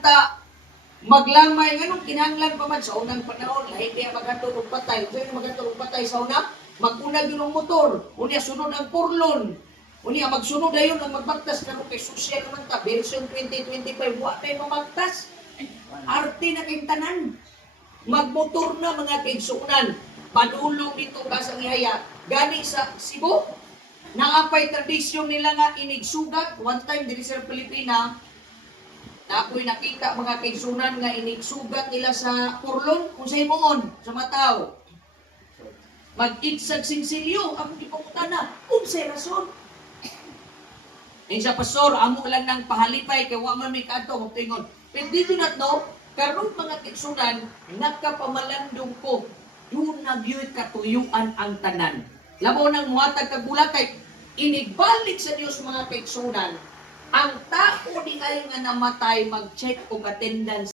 ta maglamay nganong kinahanglan pa man sa unang panahon lahi diya magatod og patay unsay magatod og patay sa una maguna gyud ang motor unya sunod ang purlon unya magsunod dayon ang magbagtas kamo kay social man ta version 2025 wa tay mamagtas arte na kay tanan magmotor na mga kaigsunan padulong dito kasang ihaya gani sa Cebu naapay tradisyon nila nga inigsugat one time diri sa Pilipina na ako'y nakita mga kaigsunan nga inigsugat nila sa purlon kung sa imoon, sa mataw. Mag-igsag sinsilyo, ako ipamutan na, kung sa rason. Eh sa pastor, amo lang ng pahalipay, kaya waman may kanto, magtingon. Pero dito na no, karong mga kaigsunan, nakapamalandong ko, doon nagyo'y katuyuan ang tanan. Labo nang muhatag kagulat kay inigbalik sa Diyos mga kaigsunan, ang tao di ay nga namatay mag-check og attendance